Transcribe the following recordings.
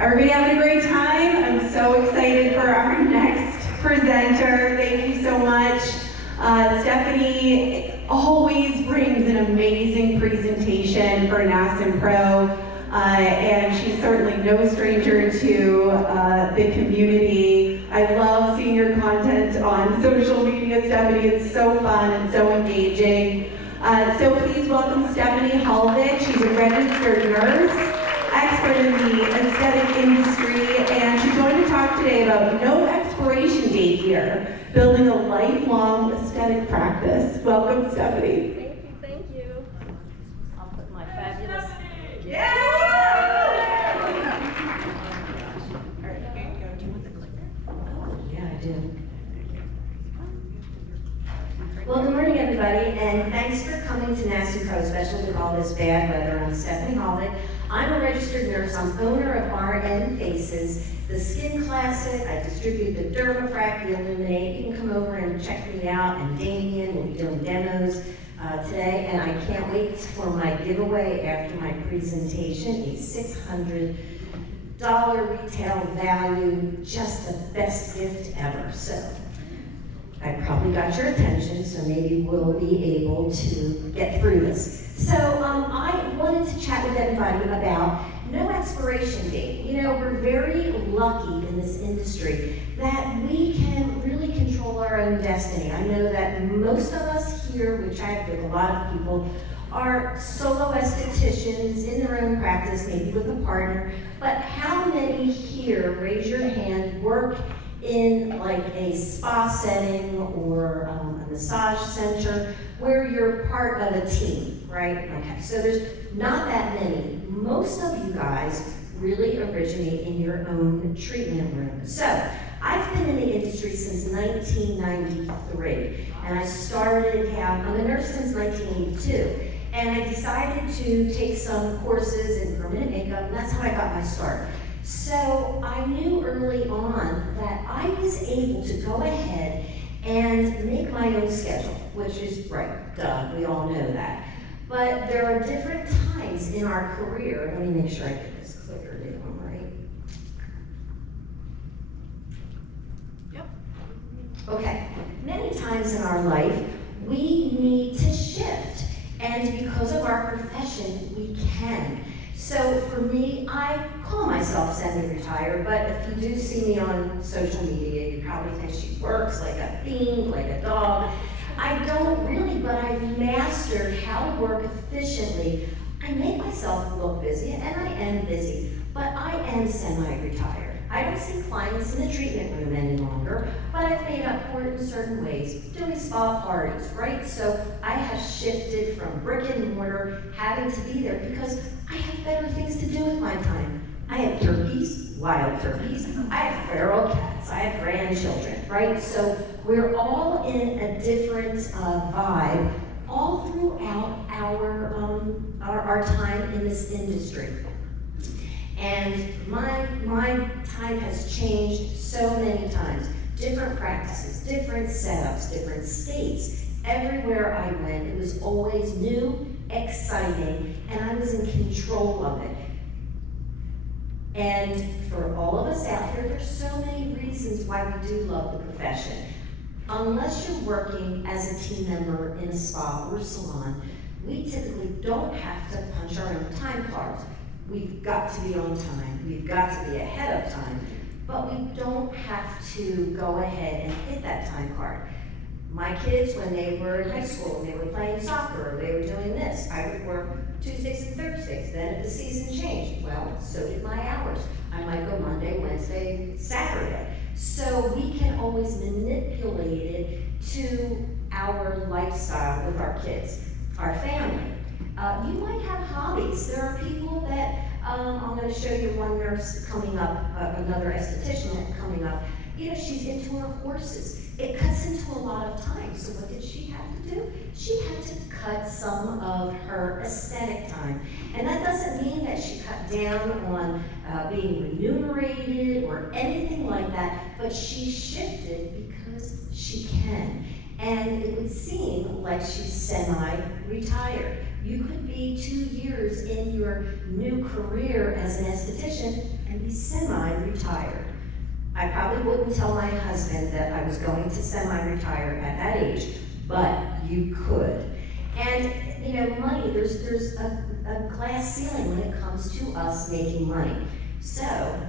Everybody having a great time? I'm so excited for our next presenter. Thank you so much. Stephanie always brings an amazing presentation for NASNPRO, and she's certainly no stranger to the community. I love seeing your content on social media, Stephanie. It's so fun and so engaging. So please welcome Stephanie Holvick. She's a registered nurse, expert in the aesthetic industry, and she's going to talk today about no expiration date here, building a lifelong aesthetic practice. Welcome, Stephanie. Thank you. I'll put my fabulous... Yeah! All right, here you go. Do you want the clicker? Oh, yeah, I do. Well, good morning, everybody, and thanks for coming to NASNPRO, especially with all this bad weather. I'm Stephanie Holvick. I'm a registered nurse. I'm owner of RN Faces, the Skin Classic. I distribute the DermaFrac, the Illuminate. You can come over and check me out, and Damien will be doing demos today, and I can't wait for my giveaway after my presentation, a $600 retail value, just the best gift ever. So I probably got your attention, so maybe we'll be able to get through this. So I wanted to chat with everybody about no expiration date. You know, we're very lucky in this industry that we can really control our own destiny. I know that most of us here, which I have with a lot of people, are solo estheticians in their own practice, maybe with a partner, but how many here, raise your hand, work in like a spa setting or a massage center where you're part of a team, right? Okay, so there's not that many. Most of you guys really originate in your own treatment room. So I've been in the industry since 1993, and I started, I'm a nurse since 1982, and I decided to take some courses in permanent makeup, and that's how I got my start. So I knew early on that I was able to go ahead and make my own schedule, which is right, duh, we all know that. But there are different times in our career. Let me make sure I get this clicker down right. Yep. Okay, many times in our life, we need to shift. And because of our profession, we can. So for me, I call myself semi-retired, but if you do see me on social media, you probably think she works like a fiend, like a dog. I don't really, but I've mastered how to work efficiently. I make myself look busy, and I am busy, but I am semi-retired. I don't see clients in the treatment room any longer, but I've made up for it in certain ways, doing spa parties, right? So I have shifted from brick and mortar, having to be there because I have better things to do with my time. I have turkeys, wild turkeys, I have feral cats, I have grandchildren, right? So we're all in a different vibe all throughout our time in this industry. And my time has changed so many times. Different practices, different setups, different states. Everywhere I went, it was always new, exciting, and I was in control of it. And for all of us out here, there's so many reasons why we do love the profession. Unless you're working as a team member in a spa or salon, we typically don't have to punch our own time cards. We've got to be on time, we've got to be ahead of time, but we don't have to go ahead and hit that time card. My kids, when they were in high school, they were playing soccer, or they were doing this, I would work Tuesdays and Thursdays. Then if the season changed, well, so did my hours. I might go Monday, Wednesday, Saturday. So we can always manipulate it to our lifestyle with our kids, our family. You might have hobbies. There are people that, I'm going to show you one nurse coming up, another esthetician coming up. You know, she's into her horses. It cuts into a lot of time. So what did she have to do? She had to cut some of her aesthetic time. And that doesn't mean that she cut down on being remunerated or anything like that, but she shifted because she can. And it would seem like she's semi-retired. You could be 2 years in your new career as an esthetician and be semi-retired. I probably wouldn't tell my husband that I was going to semi-retire at that age, but you could. And you know, money, there's a glass ceiling when it comes to us making money. So,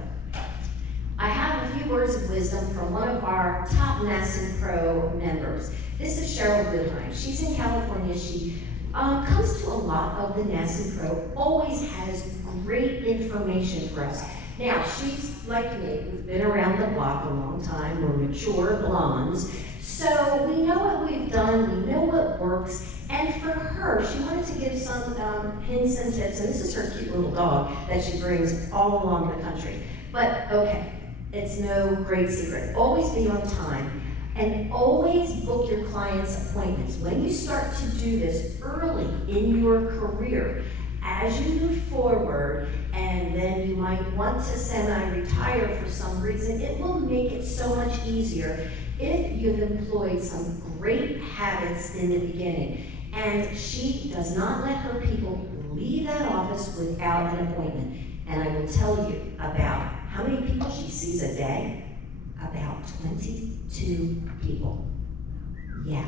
I have a few words of wisdom from one of our top NASNPRO members. This is Cheryl Goodheim. She's in California. She comes to a lot of the NASNPRO, always has great information for us. Now, she's like me, we've been around the block a long time, we're mature blondes, so we know what we've done, we know what works, and for her, she wanted to give some hints and tips, and this is her cute little dog that she brings all along the country. But okay, it's no great secret. Always be on time, and always book your clients' appointments. When you start to do this early in your career, as you move forward, and then you might want to semi-retire for some reason, it will make it so much easier if you've employed some great habits in the beginning. And she does not let her people leave that office without an appointment. And I will tell you about how many people she sees a day. About 22 people. Yeah,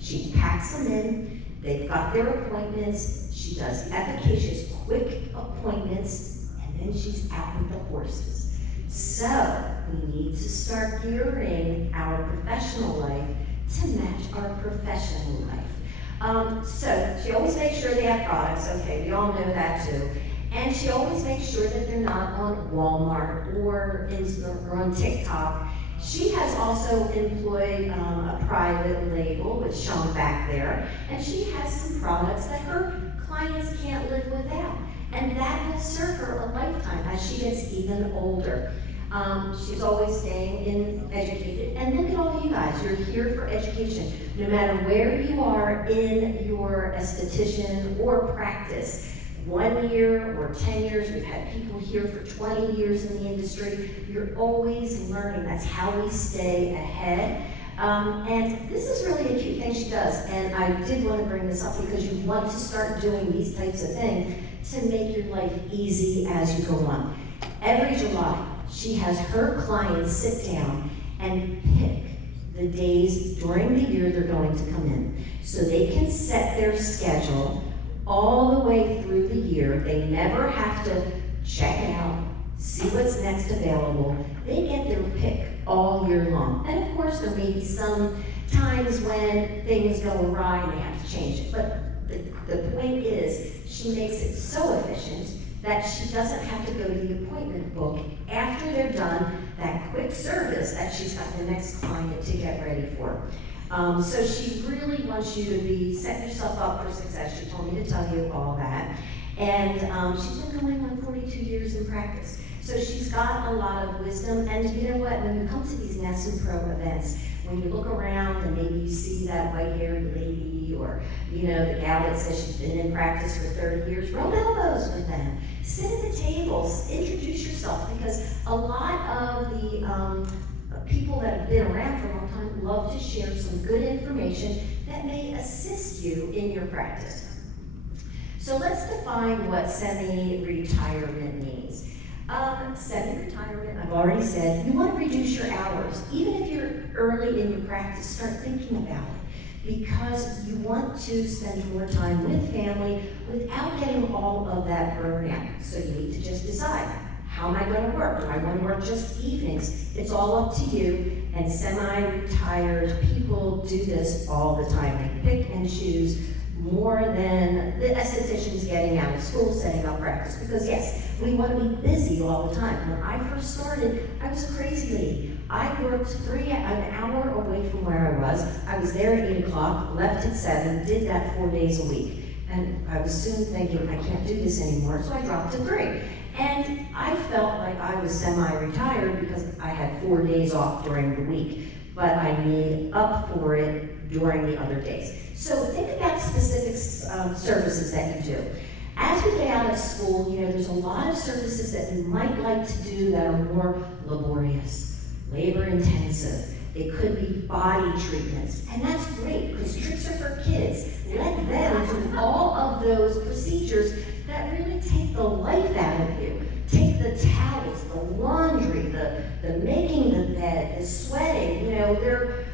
she packs them in, they've got their appointments, she does efficacious, quick appointments, and then she's out with the horses. So, we need to start gearing our professional life to match our professional life. So, she always makes sure they have products, okay, we all know that too. And she always makes sure that they're not on Walmart or on TikTok. She has also employed a private label with Sean back there, and she has some products that her clients can't live without. And that will serve her a lifetime as she gets even older. She's always staying educated. And look at all of you guys, you're here for education. No matter where you are in your esthetician or practice, 1 year or 10 years, we've had people here for 20 years in the industry. You're always learning. That's how we stay ahead. And this is really a cute thing she does. And I did want to bring this up because you want to start doing these types of things to make your life easy as you go on. Every July, she has her clients sit down and pick the days during the year they're going to come in. So they can set their schedule all the way through the year. They never have to check out, see what's next available. They get their pick all year long. And of course, there may be some times when things go awry and they have to change it. But the point is, she makes it so efficient that she doesn't have to go to the appointment book after they're done that quick service that she's got the next client to get ready for. So she really wants you to set yourself up for success. She told me to tell you all that. And she's been going on 42 years in practice. So she's got a lot of wisdom. And you know what, when you come to these NASNPRO events, when you look around and maybe you see that white-haired lady or, you know, the gal that says she's been in practice for 30 years, rub elbows with them. Sit at the tables, introduce yourself, because a lot of the people that have been around for a long time love to share some good information that may assist you in your practice. So let's define what semi-retirement means. Semi-retirement, I've already said, you want to reduce your hours. Even if you're early in your practice, start thinking about it, because you want to spend more time with family without getting all of that burnout. So you need to just decide, how am I going to work? Do I want to work just evenings? It's all up to you, and semi-retired people do this all the time. They pick and choose more than the estheticians getting out of school, setting up practice. Because yes, we want to be busy all the time. When I first started, I was a crazy lady. I worked an hour away from where I was. I was there at 8 o'clock, left at 7, did that 4 days a week. And I was soon thinking, I can't do this anymore, so I dropped to 3. And I felt like I was semi-retired because I had 4 days off during the week, but I made up for it during the other days. So think about specific services that you do. As we get out of school, you know, there's a lot of services that you might like to do that are more laborious, labor-intensive. They could be body treatments, and that's great because tricks are for kids. Let them do all of those procedures that really take the life out of you. Take the towels, the laundry, the making the bed, the sweating, you know,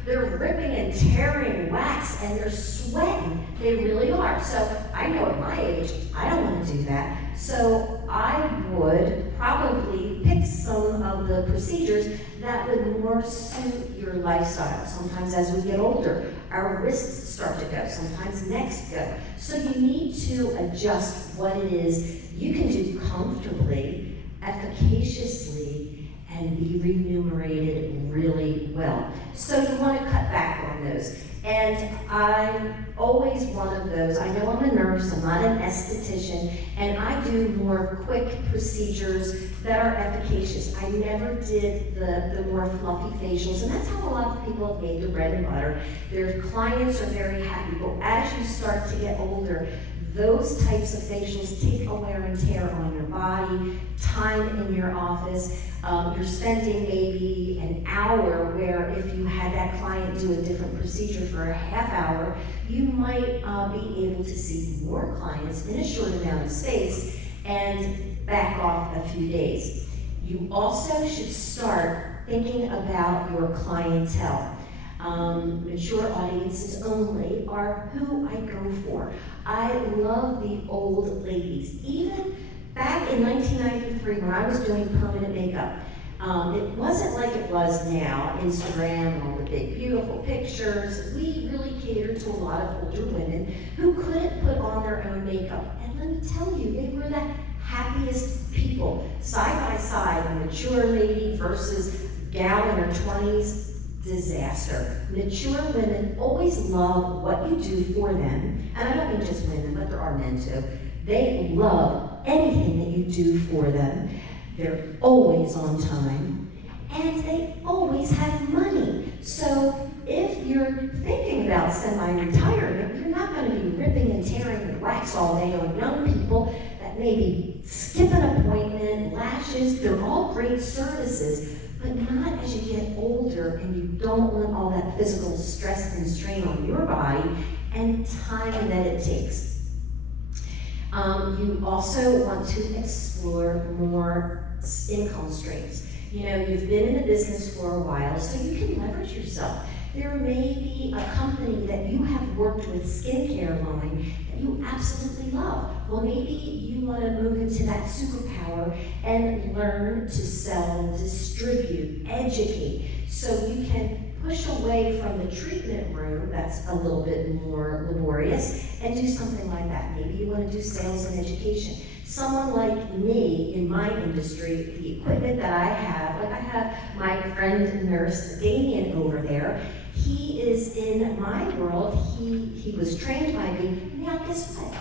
they're ripping and tearing wax and they're sweating. They really are. So I know at my age, I don't want to do that. So I would probably pick some of the procedures that would more suit your lifestyle. Sometimes as we get older, our wrists start to go, sometimes necks go. So you need to adjust what it is you can do comfortably, efficaciously, and be remunerated really well. So you want to cut back on those. And I'm always one of those. I know I'm a nurse, I'm not an esthetician, and I do more quick procedures that are efficacious. I never did the more fluffy facials, and that's how a lot of people have made their bread and butter. Their clients are very happy, but as you start to get older, those types of facials take a wear and tear on your body, time in your office. You're spending maybe an hour where if you had that client do a different procedure for a half hour, you might be able to see more clients in a short amount of space and back off a few days. You also should start thinking about your clientele. Mature audiences only are who I go for. I love the old ladies. Even back in 1993 when I was doing permanent makeup, it wasn't like it was now, Instagram and all the big beautiful pictures. We really catered to a lot of older women who couldn't put on their own makeup. And let me tell you, they were the happiest people. Side by side, a mature lady versus gal in her 20s, disaster. Mature women always love what you do for them, and I don't mean just women, but there are men too. They love anything that you do for them. They're always on time, and they always have money. So if you're thinking about semi-retirement, you're not going to be ripping and tearing the wax all day on young people that maybe skip an appointment, lashes, they're all great services. But not as you get older and you don't want all that physical stress and strain on your body and time that it takes. You also want to explore more income streams. You know, you've been in the business for a while, so you can leverage yourself. There may be a company that you have worked with, skincare line, that you absolutely love. Well, maybe you want to move into that superpower and learn to sell, distribute, educate, so you can push away from the treatment room that's a little bit more laborious and do something like that. Maybe you want to do sales and education. Someone like me in my industry, the equipment that I have, like I have my friend nurse Damien over there. He is in my world. He was trained by me. Now guess what?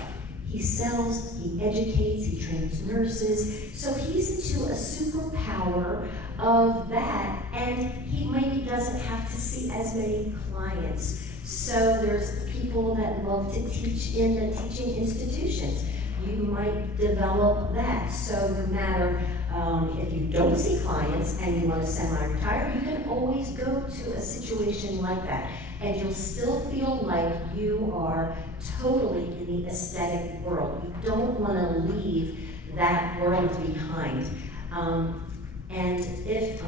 He sells, he educates, he trains nurses. So he's into a superpower of that, and he maybe doesn't have to see as many clients. So there's people that love to teach in the teaching institutions. You might develop that. So no matter if you don't see clients and you want to semi-retire, you can always go to a situation like that. And you'll still feel like you are totally in the aesthetic world. You don't want to leave that world behind. And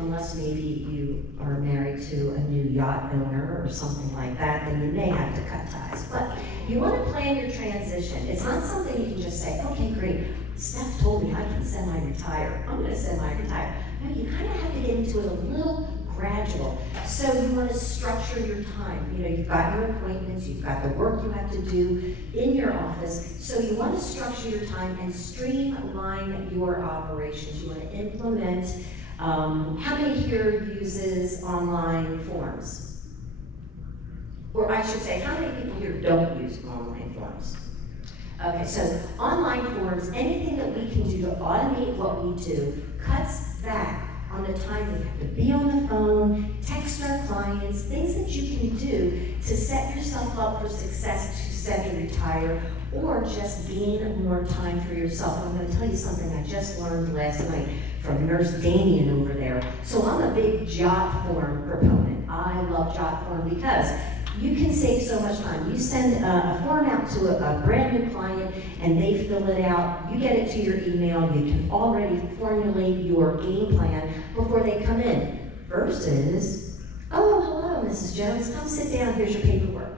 unless maybe you are married to a new yacht owner or something like that, then you may have to cut ties. But you want to plan your transition. It's not something you can just say, okay, great, Steph told me I can semi-retire. I'm going to semi-retire. No, you kind of have to get into it a little gradual. So you want to structure your time. You know, you've got your appointments, you've got the work you have to do in your office. So you want to structure your time and streamline your operations. You want to implement, how many here uses online forms? Or I should say, how many people here don't use online forms? Okay, so online forms, anything that we can do to automate what we do, cuts back on the time we have to be on the phone, text our clients, things that you can do to set yourself up for success to semi-retire or just gain more time for yourself. I'm going to tell you something I just learned last night from Nurse Damien over there. So I'm a big jot form proponent. I love jot form because you can save so much time. You send a form out to a brand new client and they fill it out. You get it to your email. You can already formulate your game plan before they come in. Versus, oh, hello, Mrs. Jones, come sit down. Here's your paperwork.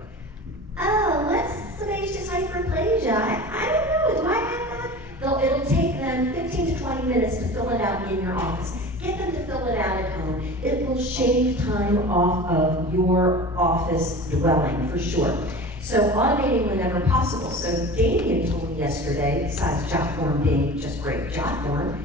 Oh, what's sebaceous hyperplasia? I don't know. Do I have that? It'll take them 15 to 20 minutes to fill it out in your office. Get them to fill it out at home. It will shave time off of your office dwelling for sure. So automating whenever possible. So Damien told me yesterday, besides JotForm being just great JotForm,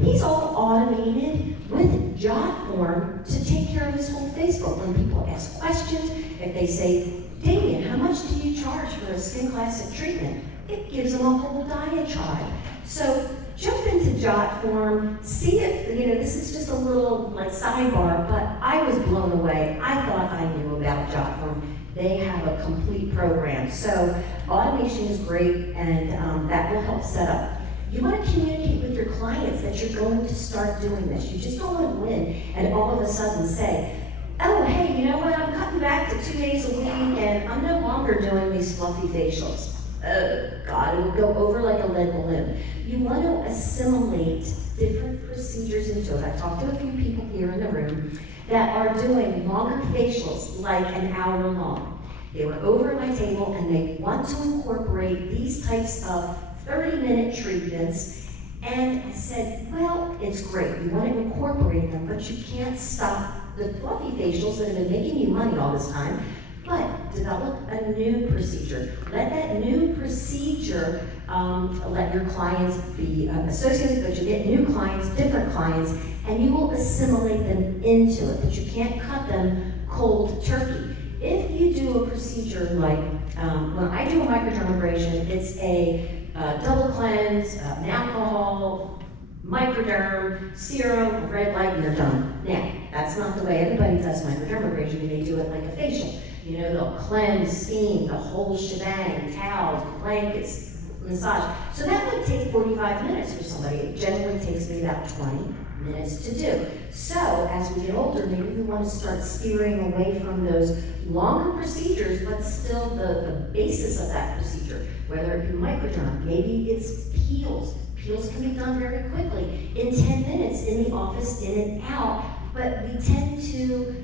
he's all automated with JotForm to take care of his whole Facebook. When people ask questions, if they say, Damien, how much do you charge for a Skin Classic treatment? It gives them a whole diatribe. So jump into JotForm, see if, this is just a little like sidebar, but I was blown away. I thought I knew about JotForm. They have a complete program. So automation is great, and that will help set up. You want to communicate with your clients that you're going to start doing this. You just don't want to go in and all of a sudden say, oh, hey, you know what, I'm cutting back to 2 days a week and I'm no longer doing these fluffy facials. Oh, God, it will go over like a lead balloon. You want to assimilate different procedures into it. I've talked to a few people here in the room that are doing longer facials, like an hour long. They were over at my table and they want to incorporate these types of 30-minute treatments. And I said, well, it's great. You want to incorporate them, but you can't stop the fluffy facials that have been making you money all this time. But develop a new procedure. Let that new procedure, let your clients be associated, but you get new clients, different clients, and you will assimilate them into it, but you can't cut them cold turkey. If you do a procedure like, when I do a microdermabrasion, it's a double cleanse, alcohol, microderm, serum, red light, and you're done. Now, that's not the way everybody does microdermabrasion. They do it like a facial. They'll cleanse, steam, the whole shebang, towels, blankets, massage. So that would take 45 minutes for somebody. It generally takes me about 20 minutes to do. So as we get older, maybe we want to start steering away from those longer procedures, but still the basis of that procedure, whether it be microderm, maybe it's peels. Peels can be done very quickly, in 10 minutes, in the office, in and out, but we tend to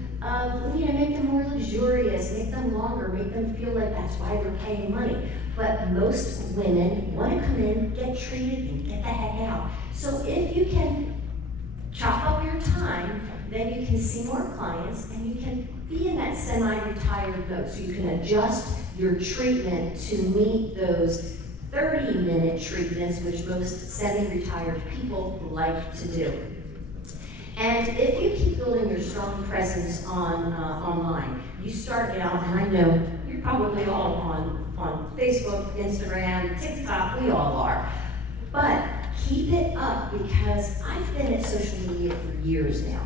make them more luxurious, make them longer, make them feel like that's why they're paying money. But most women want to come in, get treated, and get the heck out. So if you can chop up your time, then you can see more clients, and you can be in that semi-retired mode. So you can adjust your treatment to meet those 30-minute treatments, which most semi-retired people like to do. And if you keep building your strong presence online, you start out, and I know you're probably all on Facebook, Instagram, TikTok, we all are. But keep it up, because I've been at social media for years now.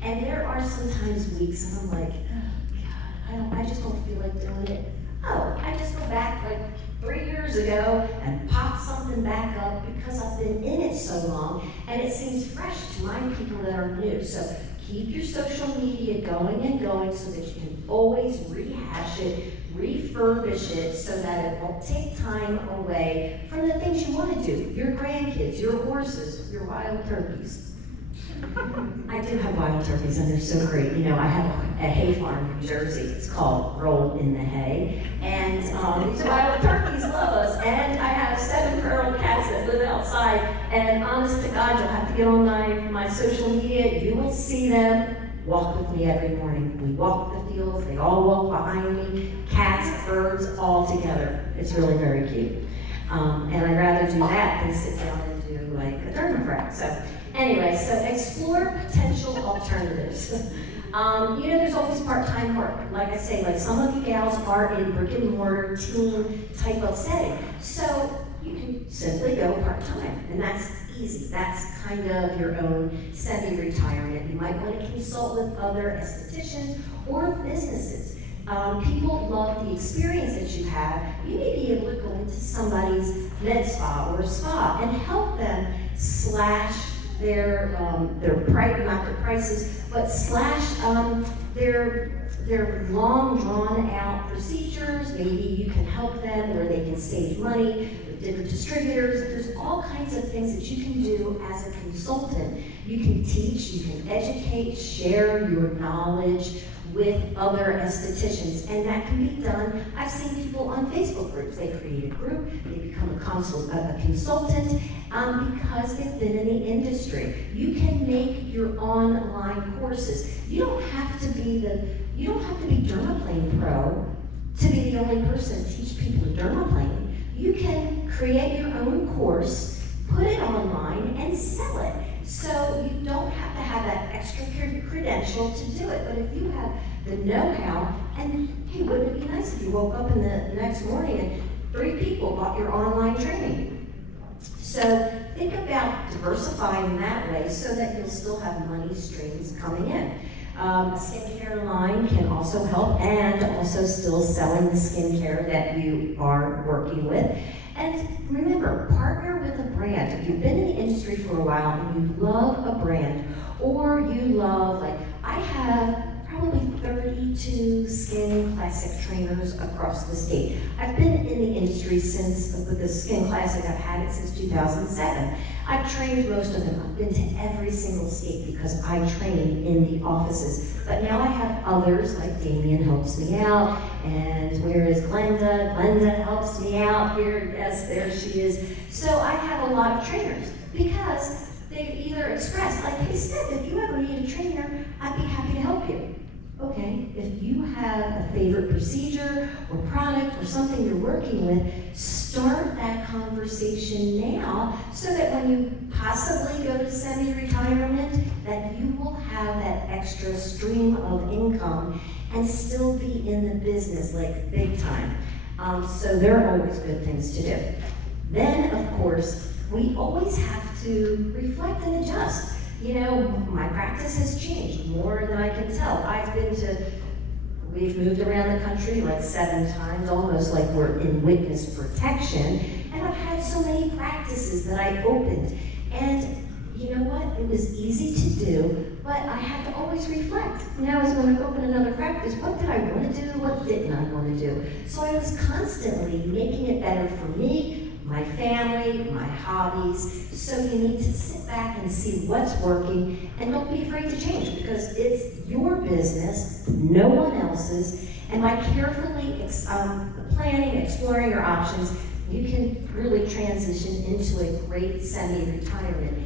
And there are sometimes weeks and I'm like, oh God, I just don't feel like doing it. Oh, I just go back like 3 years ago and pop something back up because I've been in it so long and it seems fresh to my people that are new. So keep your social media going and going so that you can always rehash it, refurbish it so that it won't take time away from the things you want to do. Your grandkids, your horses, your wild turkeys. I do have wild turkeys and they're so great. I have a hay farm in New Jersey. It's called Roll in the Hay. And these wild turkeys love us. And I have 7 feral cats that live outside. And honest to God, you'll have to get on my social media. You will see them walk with me every morning. We walk the fields. They all walk behind me. Cats, birds, all together. It's really very cute. And I'd rather do that than sit down and do like a DermaFrac. So anyway, so explore potential alternatives. There's always part-time work. Like I say, like some of you gals are in brick and mortar team type of setting. So you can simply go part-time, and that's easy. That's kind of your own semi-retirement. You might want to consult with other estheticians or businesses. People love the experience that you have. You may be able to go into somebody's med spa or spa and help them slash their price, not their prices, but slash their long drawn out procedures. Maybe you can help them where they can save money with different distributors. There's all kinds of things that you can do as a consultant. You can teach, you can educate, share your knowledge with other estheticians, and that can be done. I've seen people on Facebook groups. They create a group, they become a consultant because they've been in the industry. You can make your online courses. You don't have to be DermaPlane Pro to be the only person to teach people to dermaplane. You can create your own course, put it online, and sell it. So you don't have to have that extra credential to do it. But if you have the know-how, and hey, wouldn't it be nice if you woke up in the next morning and 3 people bought your online training? So think about diversifying that way so that you'll still have money streams coming in. A skincare line can also help, and also still selling the skincare that you are working with. And remember, partner with a brand. If you've been in the industry for a while and you love a brand, or you love, like, I have probably 32 Skin Classic trainers across the state. I've been in the industry since, with the Skin Classic, I've had it since 2007. I've trained most of them. I've been to every single state because I train in the offices. But now I have others, like Damien helps me out, and where is Glenda? Glenda helps me out here. Yes, there she is. So I have a lot of trainers because they've either expressed, like, hey Steph, if you ever need a trainer, I'd be happy to help you. Okay, if you have a favorite procedure or product or something you're working with, start that conversation now so that when you possibly go to semi-retirement, that you will have that extra stream of income and still be in the business, like, big time. So there are always good things to do. Then, of course, we always have to reflect and adjust. You know, my practice has changed more than I can tell. We've moved around the country like 7 times, almost like we're in witness protection. And I've had so many practices that I opened. And you know what? It was easy to do, but I had to always reflect. Now, as when I open another practice, what did I want to do? What didn't I want to do? So I was constantly making it better for me, my family, my hobbies. So you need to sit back and see what's working, and don't be afraid to change, because it's your business, no one else's. And by carefully planning, exploring your options, you can really transition into a great semi-retirement,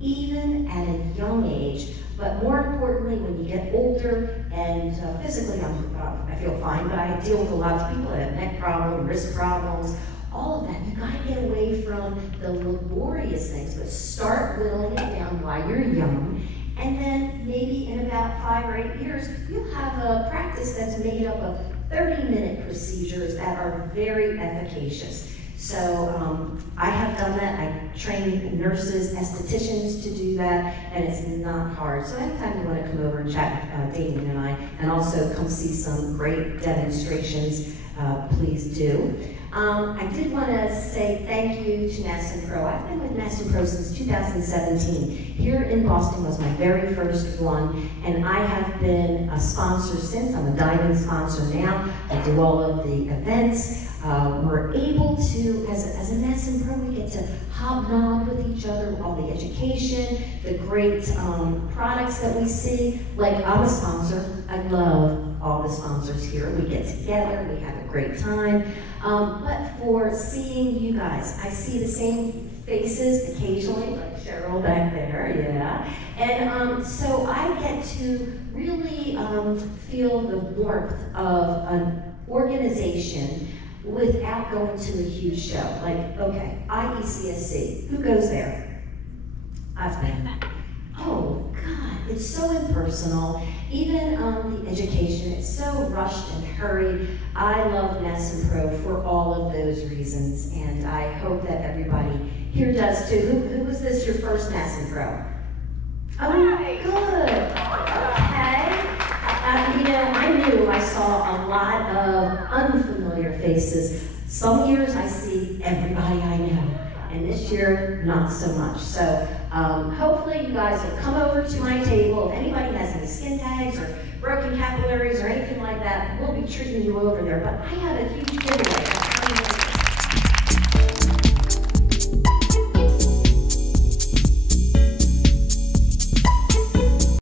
even at a young age. But more importantly, when you get older, and physically I feel fine, but I deal with a lot of people that have neck problems, wrist problems, all of that. You gotta get away from the laborious things, but start whittling it down while you're young. And then maybe in about 5 or 8 years, you'll have a practice that's made up of 30-minute procedures that are very efficacious. So I have done that. I train nurses, estheticians to do that, and it's not hard. So anytime you want to come over and chat with Damien and I, and also come see some great demonstrations, please do. I did want to say thank you to NASNPRO. I've been with NASNPRO since 2017. Here in Boston was my very first one, and I have been a sponsor since. I'm a diamond sponsor now. I do all of the events. We're able to, as a NASNPRO, we get to hobnob with each other, all the education, the great products that we see. Like, I'm a sponsor. I love all the sponsors here. We get together, we have a great time. But for seeing you guys, I see the same faces occasionally, like Cheryl back there, yeah. And so I get to really feel the warmth of an organization without going to a huge show. Like, okay, IECSC, who goes there? I've been. Oh God, it's so impersonal. Even the education, it's so rushed and hurried. I love NASNPRO for all of those reasons, and I hope that everybody here does too. Who was this, your first NASNPRO? Oh, Hi. good. Okay. You know, I knew I saw a lot of unfamiliar faces. Some years I see everybody I know, and this year, not so much. So hopefully you guys will come over to my table. If anybody has any skin tags or broken capillaries or anything like that, we'll be treating you over there. But I have a huge giveaway.